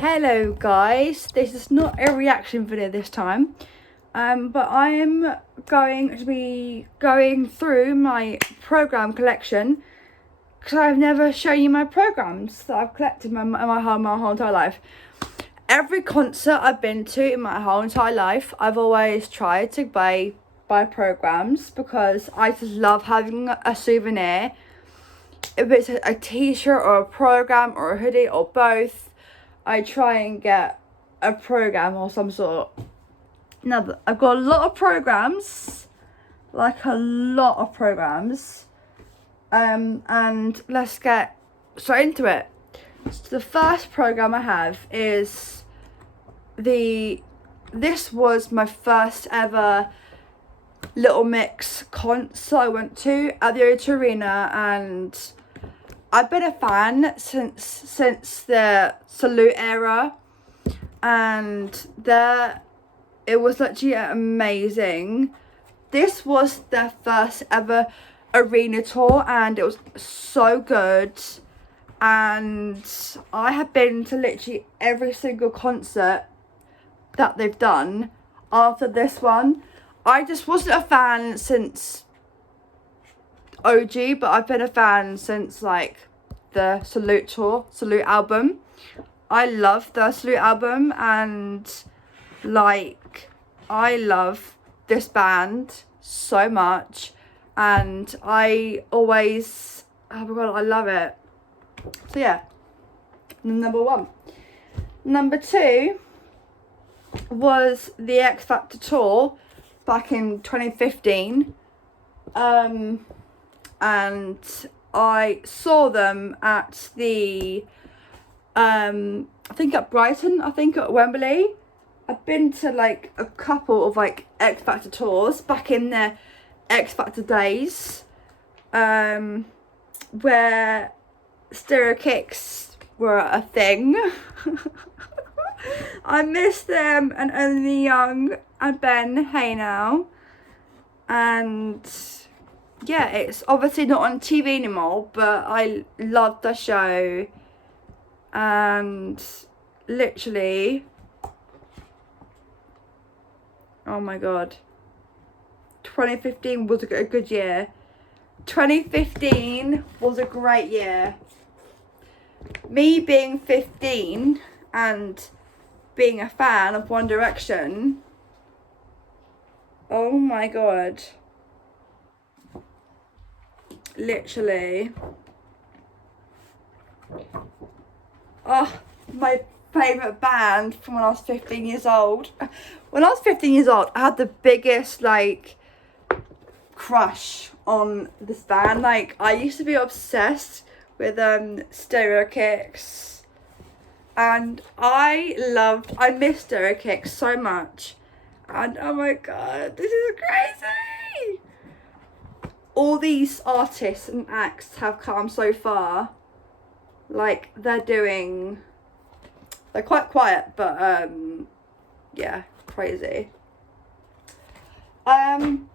Hello guys, this is not a reaction video this time, but I am going to be going through my program collection because I've never shown you my programs that I've collected my whole entire life. Every concert I've been to in my whole entire life, I've always tried to buy programs because I just love having a souvenir. If it's a t-shirt or a program or a hoodie or both, I try and get a program or some sort. Now, I've got a lot of programs, and let's get straight into it. So the first program I have is this was my first ever Little Mix concert I went to at the O2 Arena, and I've been a fan since the Salute era, and it was literally amazing. This was their first ever arena tour, and it was so good. And I have been to literally every single concert that they've done after this one. I just wasn't a fan since OG, but I've been a fan since like the Salute album. I love the Salute album, and I love this band so much, and I always, oh my god, I love it. So yeah, number one. Number two was the X Factor tour back in 2015. And I saw them at I think at Brighton, at Wembley. I've been to like a couple of like X Factor tours back in the X Factor days, where Stereo Kicks were a thing. I miss them and Only Young and Ben Hey Now, and yeah, it's obviously not on TV anymore, but I loved the show, and literally, oh my god, 2015 was a good year. 2015 was a great year. Me being 15 and being a fan of One Direction, oh my god. Literally, oh, my favourite band from when I was 15 years old. When I was 15 years old, I had the biggest like crush on this band. Like, I used to be obsessed with Stereo Kicks, and I miss Stereo Kicks so much, and oh my god, this is crazy. All these artists and acts have come so far. Like, they're quite quiet, but yeah, crazy. Then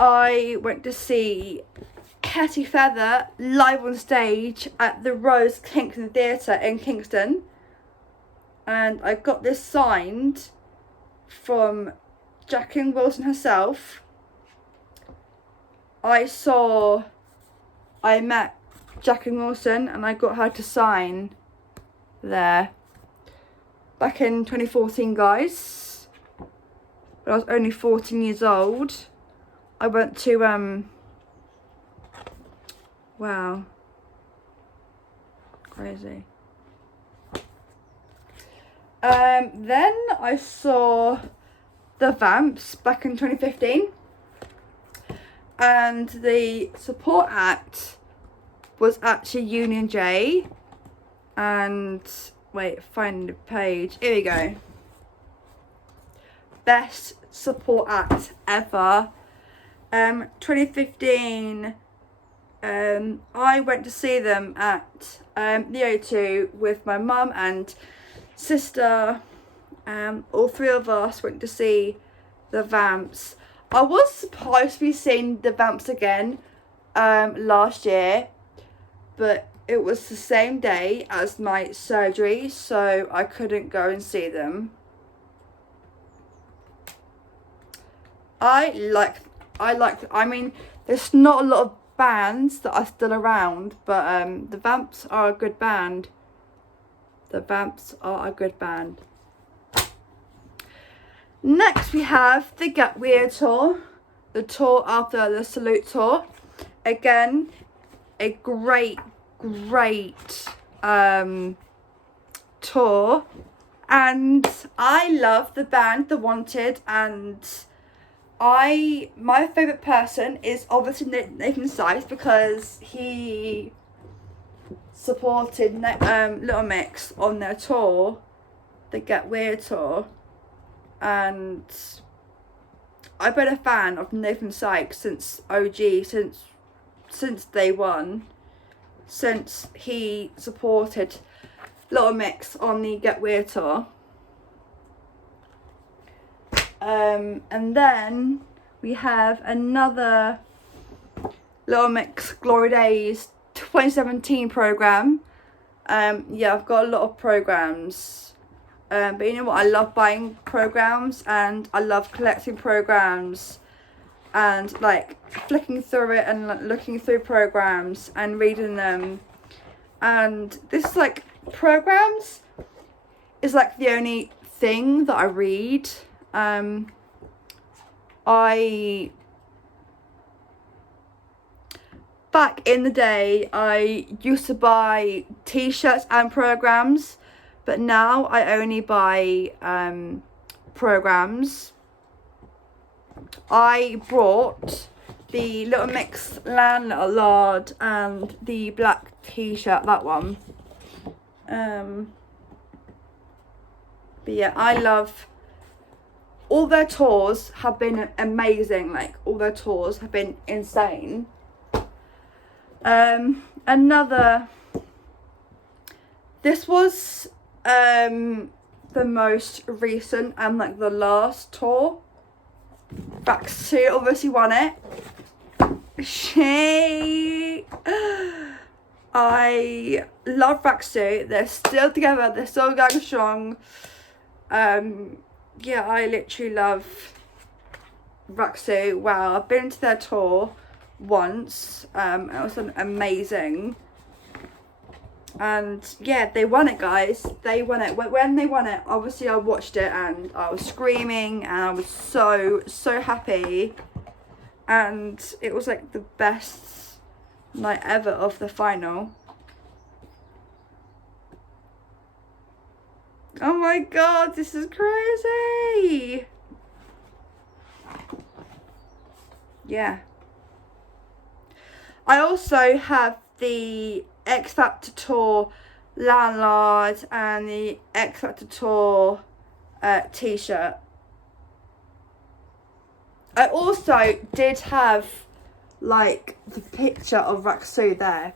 I went to see Hetty Feather live on stage at the Rose Kingston Theatre in Kingston, and I got this signed from Jacqueline Wilson herself. I met Jacqueline Wilson and I got her to sign there back in 2014, guys. When I was only 14 years old. I went to wow, crazy. Then I saw the Vamps back in 2015, and the support act was actually Union J. And wait, find the page. Here we go. Best support act ever. 2015. I went to see them at the O2 with my mum and sister. All three of us went to see the Vamps. I was supposed to be seeing the Vamps again last year, but it was the same day as my surgery, so I couldn't go and see them. I mean, there's not a lot of bands that are still around, but the Vamps are a good band. The Vamps are a good band. Next we have the Get Weird tour, the tour after the Salute tour. Again, a great tour, and I love the band The Wanted, and my favourite person is obviously Nathan Sykes, because he supported Little Mix on their tour, the Get Weird tour, and I've been a fan of Nathan Sykes since OG, since day one, since he supported Little Mix on the Get Weird tour. And then we have another Little Mix Glory Days 2017 program. Yeah, I've got a lot of programs, but you know what, I love buying programs and I love collecting programs and like flicking through it and like, looking through programs and reading them. And this like programs is like the only thing that I read. Back in the day, I used to buy t-shirts and programs, but now I only buy programs. I brought the Little Mix Land Little Lard and the black t-shirt, that one. But yeah, I love all their tours, have been amazing. Like, all their tours have been insane. This was the most recent and like the last tour. Vaxxu obviously won it. I love Vaxxu. They're still together, they're still going strong. Yeah, I literally love Vaxxu. Wow, I've been to their tour once. It was amazing. And yeah, they won it, guys. They won it. When they won it, obviously I watched it and I was screaming and I was so happy. And it was like the best night ever of the final. Oh my god, this is crazy. Yeah. I also have the X Factor Tour Landlord and the X Factor Tour t-shirt. I also did have like the picture of Vaxxu there.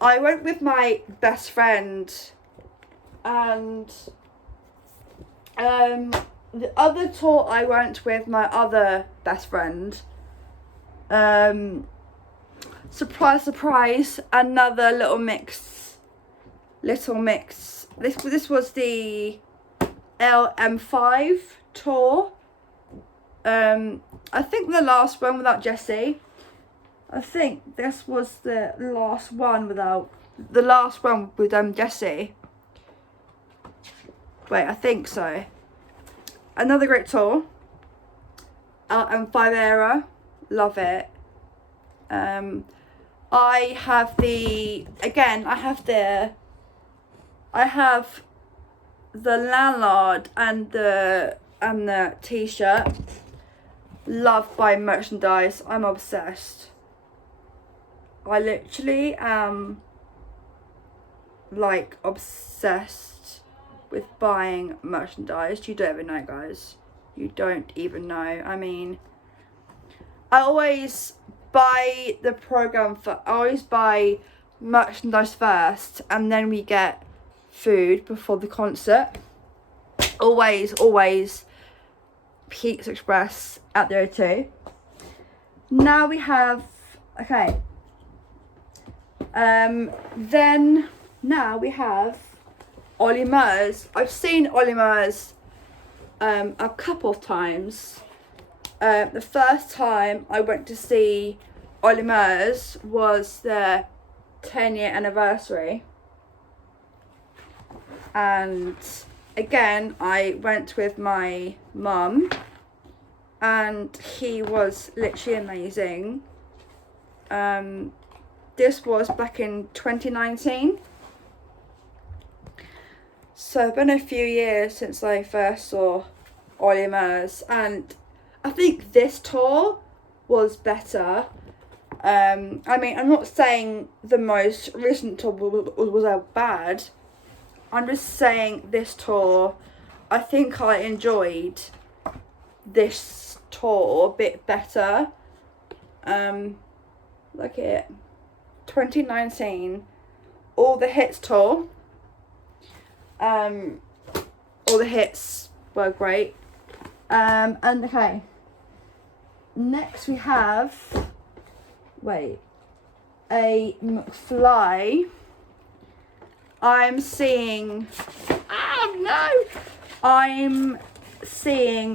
I went with my best friend, and the other tour I went with my other best friend. Surprise, surprise, another Little Mix. This was the LM5 tour. I think the last one without Jessie. I think this was the last one with Jessie. Wait, I think so. Another great tour. LM5 era, love it. I have the Landlord and the t-shirt. Love buying merchandise. I'm obsessed. I literally am like obsessed with buying merchandise. You don't even know, guys. You don't even know. I mean, I always buy merchandise first, and then we get food before the concert. Always Peaks Express at the O2. Now we have, okay, Then now we have Ollie Murs. I've seen Ollie Murs a couple of times. The first time I went to see Ollie Murs was their 10-year anniversary. And again, I went with my mum, and he was literally amazing. This was back in 2019. So it's been a few years since I first saw Ollie Murs, and I think this tour was better. I mean, I'm not saying the most recent tour was bad. I'm just saying this tour, I think I enjoyed this tour a bit better. Look at it. 2019, All the Hits tour. All the hits were great. And okay. Next we have, a McFly. I'm seeing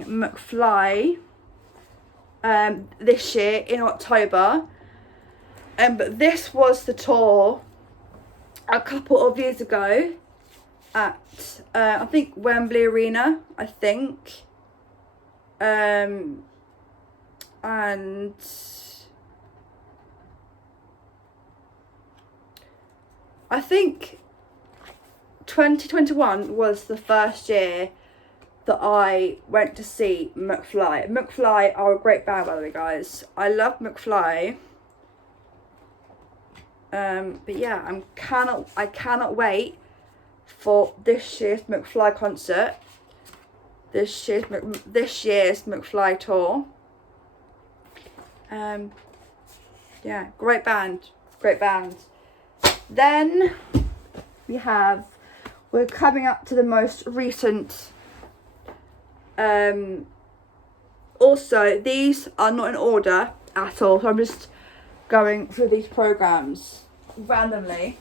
McFly this year in October. But this was the tour a couple of years ago at I think Wembley Arena, I think. And I think 2021 was the first year that I went to see McFly. McFly are a great band, by the way, guys. I love McFly. But yeah, I cannot wait for this year's McFly concert. This year's McFly tour. Yeah, great band. Then we're coming up to the most recent. Also, these are not in order at all, so I'm just going through these programs randomly.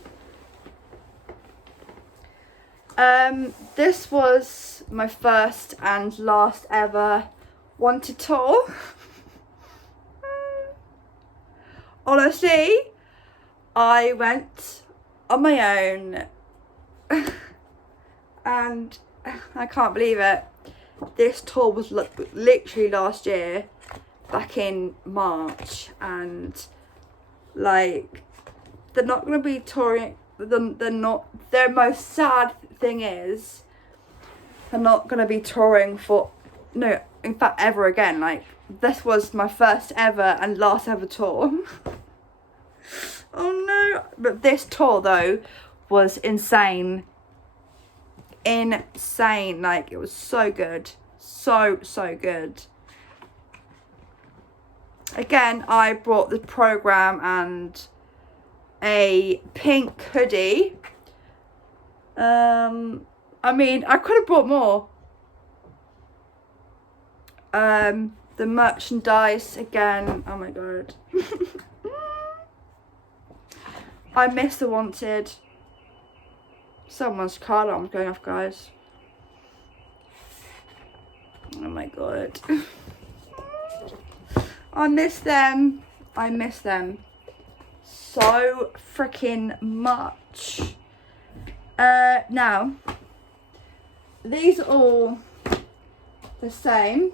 This was my first and last ever Wanted tour. Honestly, I went on my own and I can't believe it. This tour was literally last year, back in March, and like, they're not going to be touring, they're not, their most sad thing is, they're not going to be touring for, no, in fact, ever again. Like, this was my first ever and last ever tour. Oh no. But this tour though was insane. Like, it was so good. So good. Again, I brought the program and a pink hoodie. I mean, I could have brought more. The merchandise again. Oh my god. I miss the Wanted. Someone's car alarm's going off, guys. Oh my god. I miss them so freaking much. Now, these are all the same.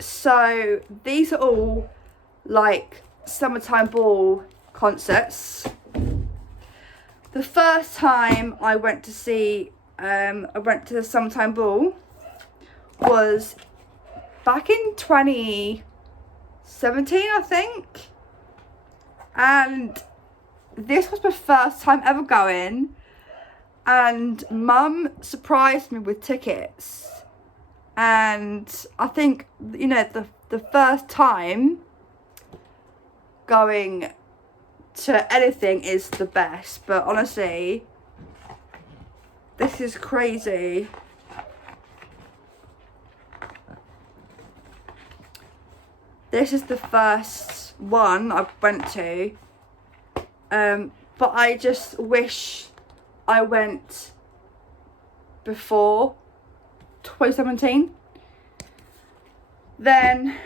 So these are all like Summertime Ball concerts. The first time I went to the Summertime Ball was back in 2017, I think. And this was my first time ever going. And Mum surprised me with tickets. And I think, you know, the first time going to anything is the best. But honestly, this is crazy. This is the first one I went to. But I just wish I went before 2017. Then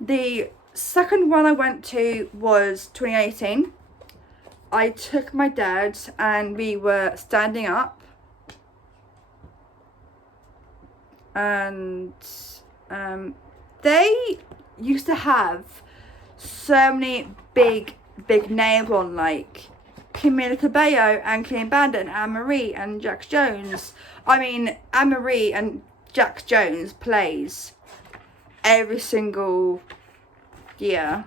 the second one I went to was 2018. I took my dad and we were standing up, and they used to have so many big names on, like Camila Cabello and Clean Bandit and Anne-Marie and Jax Jones. I mean, Anne-Marie and Jax Jones plays every single year.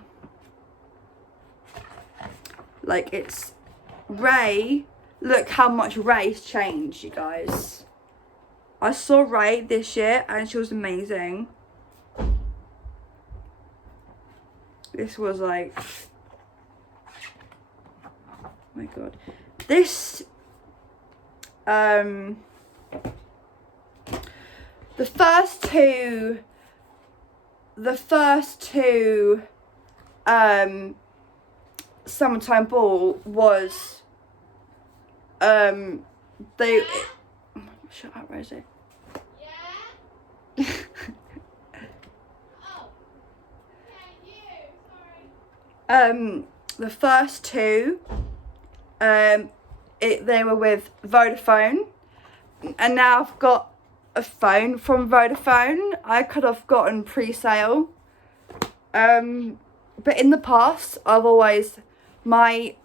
Like, it's Ray. Look how much Ray's changed, you guys. I saw Ray this year and she was amazing. This was like, oh my god. This, the first two, Summertime Ball was, they, shut up, Rosie. Yeah? Oh. Thank you, sorry. The first two, they were with Vodafone, and now I've got a phone from Vodafone. I could have gotten pre-sale, but in the past, my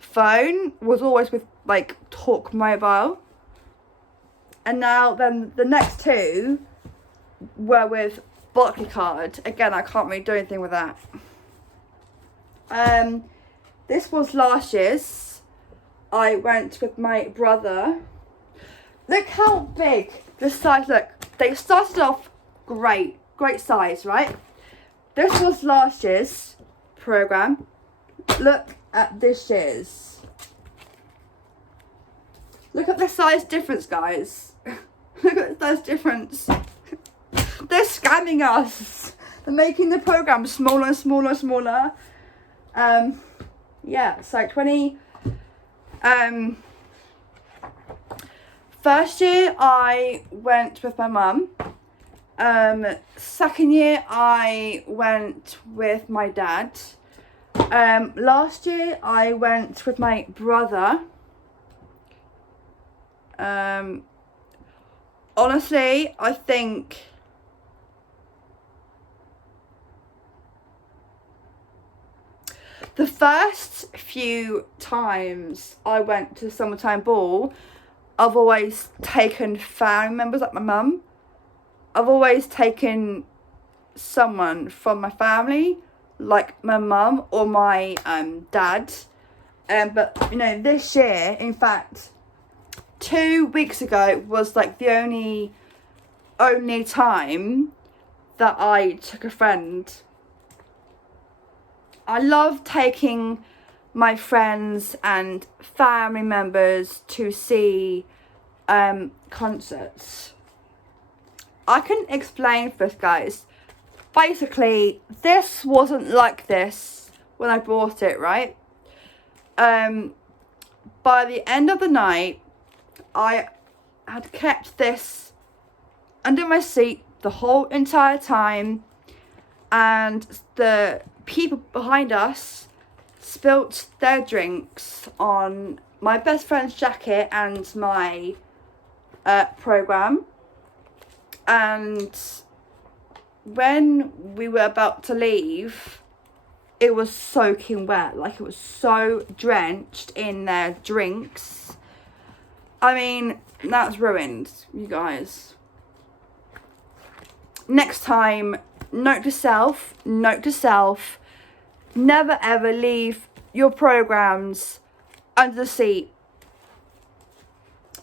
phone was always with like Talk Mobile, and now then the next two were with Barclaycard. Again, I can't really do anything with that. This was last year's. I went with my brother. Look how big the size. Look, they started off great size, right? This was last year's program. Look at this year's. Look at the size difference, guys. Look at the size difference. They're scamming us. They're making the program smaller and smaller and smaller. Yeah, so first year I went with my mum. Second year I went with my dad. Last year I went with my brother. Honestly, I think the first few times I went to Summertime Ball, I've always taken family members, like my mum. I've always taken someone from my family, like my mum or my dad. But you know, this year, in fact, 2 weeks ago was like the only time that I took a friend. I love taking my friends and family members to see concerts. I can explain this, guys. Basically, this wasn't like this when I bought it, right? By the end of the night, I had kept this under my seat the whole entire time, and the people behind us spilt their drinks on my best friend's jacket and my program. And when we were about to leave, it was soaking wet. Like, it was so drenched in their drinks. I mean, that's ruined, you guys. Next time, note to self, never ever leave your programs under the seat.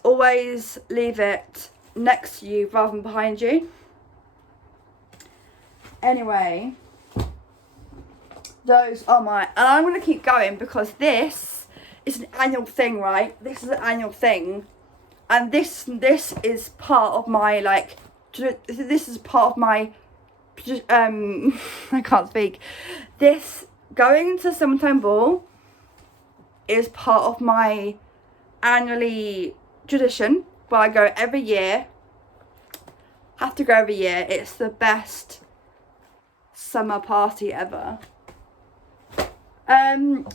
Always leave it next to you rather than behind you. Anyway, those are my, and I'm going to keep going because this is an annual thing, right? This is an annual thing, and this is part of my, like, this is part of my I can't speak. This going to Summertime Ball is part of my annually tradition where I go every year. Have to go every year. It's the best summer party ever.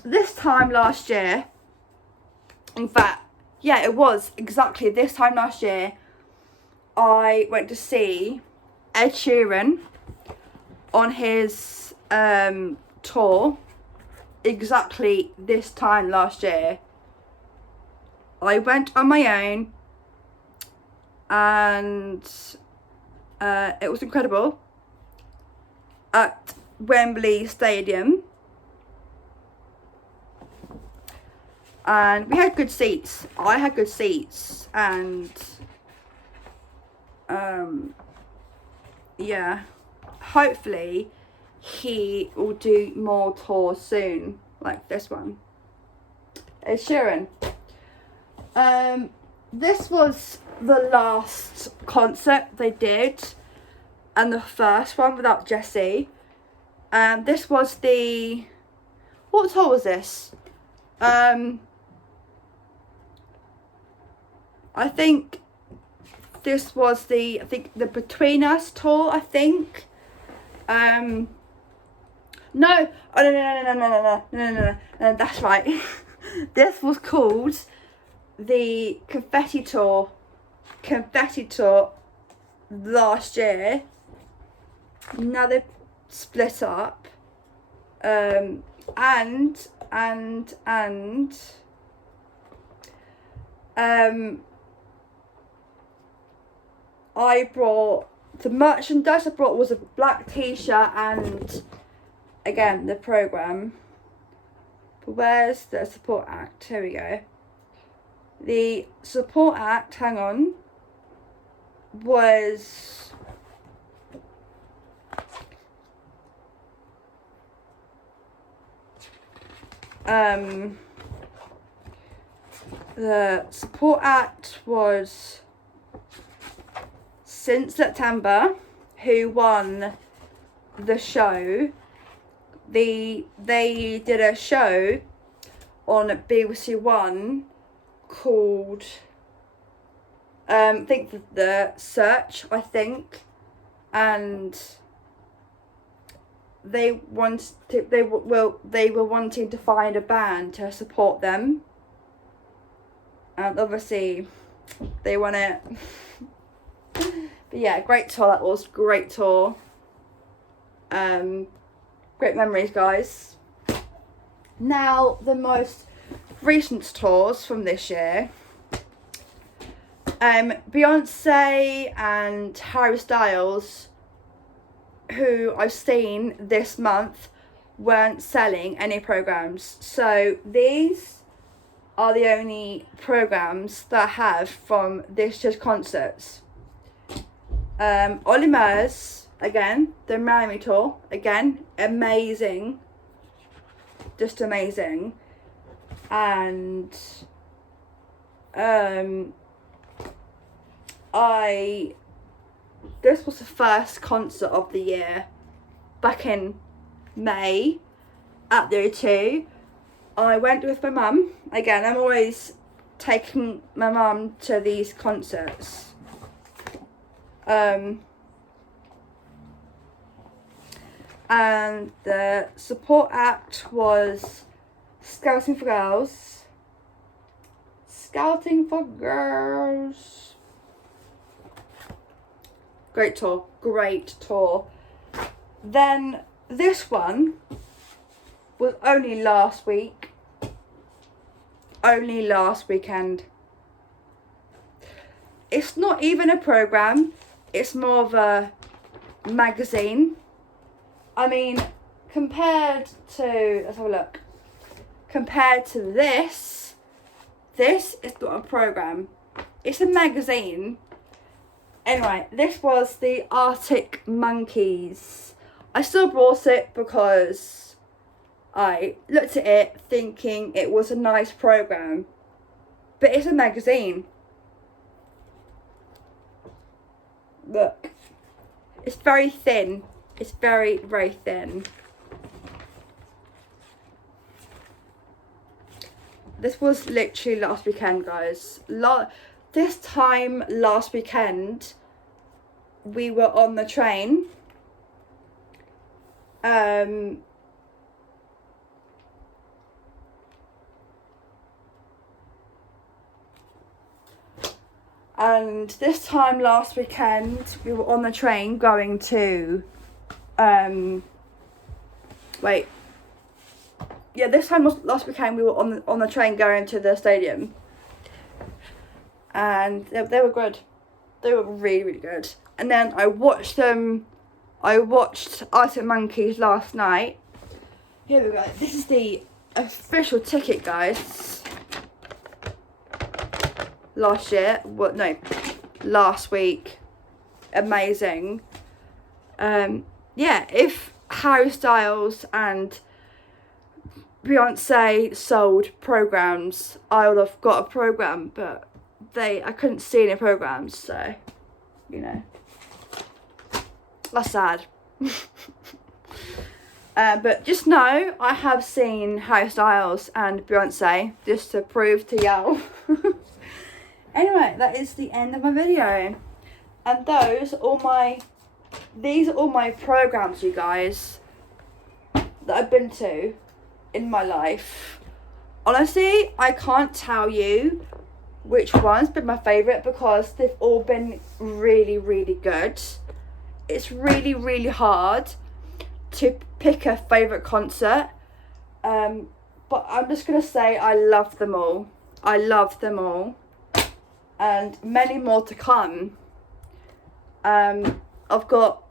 This time last year, in fact, yeah, it was exactly this time last year, I went to see Ed Sheeran on his tour. Exactly this time last year, I went on my own, and it was incredible at Wembley Stadium, and we had good seats. I had good seats, and yeah, hopefully he will do more tours soon, like this one. Ed Sheeran. This was the last concert they did, and the first one without Jessie. This was the, what tour was this? I think this was the Between Us tour, I think. No, oh no, that's right. This was called the Confetti Tour last year. Now they've split up, and I brought the merchandise. I brought was a black t-shirt and again the program. But where's the support act? Here we go. The support act, hang on, was the support act was Since September, who won the show. They did a show on BBC One called I think the Search, I think, and they were wanting to find a band to support them, and obviously they won it. But yeah, great tour that was, great tour. Great memories, guys. Now, the most recent tours from this year. Beyonce and Harry Styles, who I've seen this month, weren't selling any programs. So these are the only programs that I have from this year's concerts. Olly Murs, again, the Miami tour, again, amazing, just amazing. And this was the first concert of the year, back in May at the O2. I went with my mum. Again, I'm always taking my mum to these concerts. And the support act was Scouting for Girls. Scouting for Girls. Great tour, great tour. Then this one was only last week. Only last weekend. It's not even a program. It's more of a magazine. I mean, compared to, let's have a look. Compared to this is not a program. It's a magazine. Anyway, this was the Arctic Monkeys. I still brought it because I looked at it thinking it was a nice program. But it's a magazine. Look. It's very thin. It's very, very thin. This was literally last weekend, guys. This time last weekend, we were on the train. And this time last weekend, we were on the train going to, this time last weekend we were on the train going to the stadium, and they were good. They were really, really good. And then I watched Arctic Monkeys last night. Here we go. This is the official ticket, guys. Last week. Amazing. If Harry Styles and Beyonce sold programs, I would have got a program, but I couldn't see any programs, so, you know, that's sad. But just know I have seen Harry Styles and Beyonce, just to prove to y'all. Anyway, that is the end of my video, and these are all my programs, you guys, that I've been to in my life. Honestly, I can't tell you which one's been my favourite because they've all been really, really good. It's really, really hard to pick a favourite concert, but I'm just gonna say I love them all. I love them all, and many more to come. I've got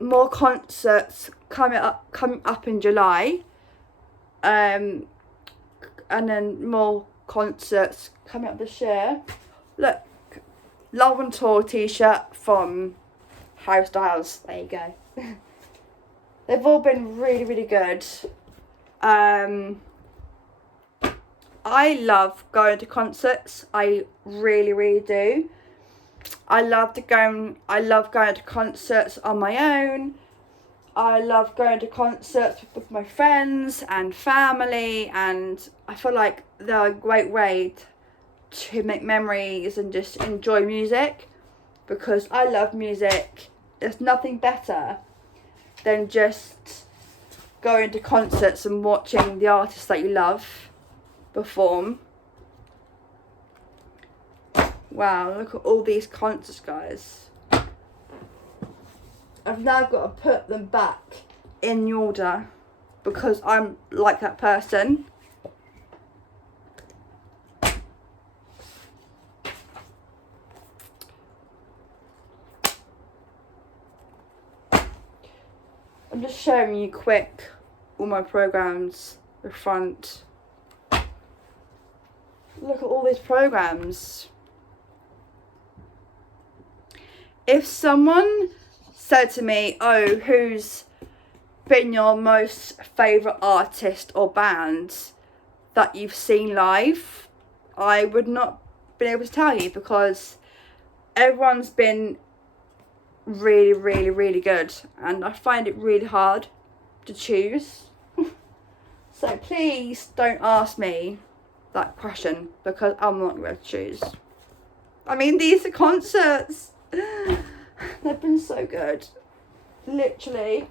more concerts coming up in July, and then more concerts coming up this year. Look, Love on Tour t-shirt from Harry Styles. There you go. They've all been really, really good. I love going to concerts. I really, really do. I love going to concerts on my own. I love going to concerts with my friends and family, and I feel like they're a great way to make memories and just enjoy music, because I love music. There's nothing better than just going to concerts and watching the artists that you love perform. Wow, look at all these concerts, guys. I've now got to put them back in order because I'm like that person. I'm just showing you quick all my programs, the front. Look at all these programs. If someone said to me, oh, who's been your most favourite artist or band that you've seen live, I would not be able to tell you, because everyone's been really, really, really good, and I find it really hard to choose. So please don't ask me that question, because I'm not going to choose. I mean, these are concerts. They've been so good. Literally,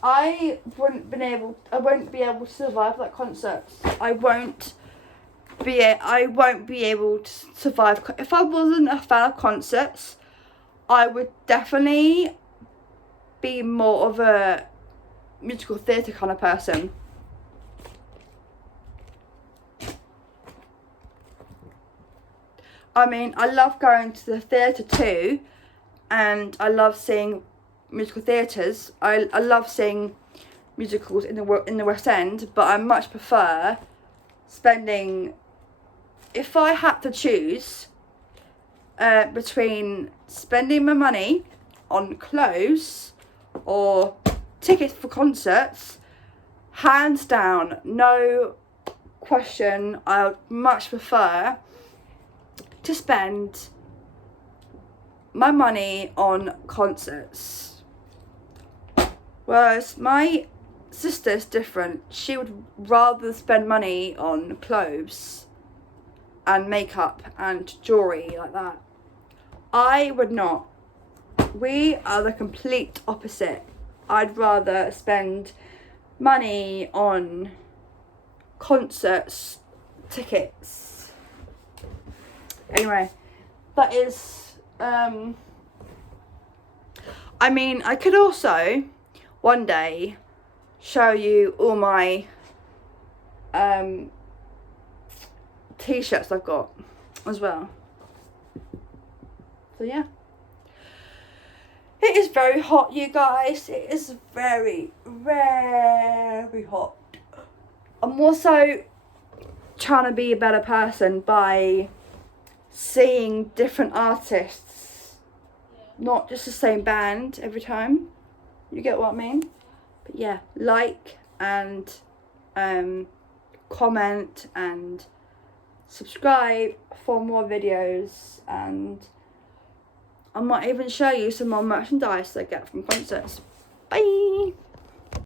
I won't be able to survive that concert. I won't be able to survive. If I wasn't a fan of concerts, I would definitely be more of a musical theatre kind of person. I mean, I love going to the theatre too, and I love seeing musical theatres. I love seeing musicals in the West End, but I much prefer spending, if I had to choose between spending my money on clothes or tickets for concerts, hands down, no question, I would much prefer to spend my money on concerts. Whereas my sister's different. She would rather spend money on clothes and makeup and jewellery like that. I would not. We are the complete opposite. I'd rather spend money on concerts, tickets. Anyway, that is, I mean, I could also one day show you all my t-shirts I've got as well. So yeah. It is very hot, you guys. It is very, very hot. I'm also trying to be a better person by seeing different artists, not just the same band every time. You get what I mean? But yeah, like and comment and subscribe for more videos, and I might even show you some more merchandise I get from concerts. Bye!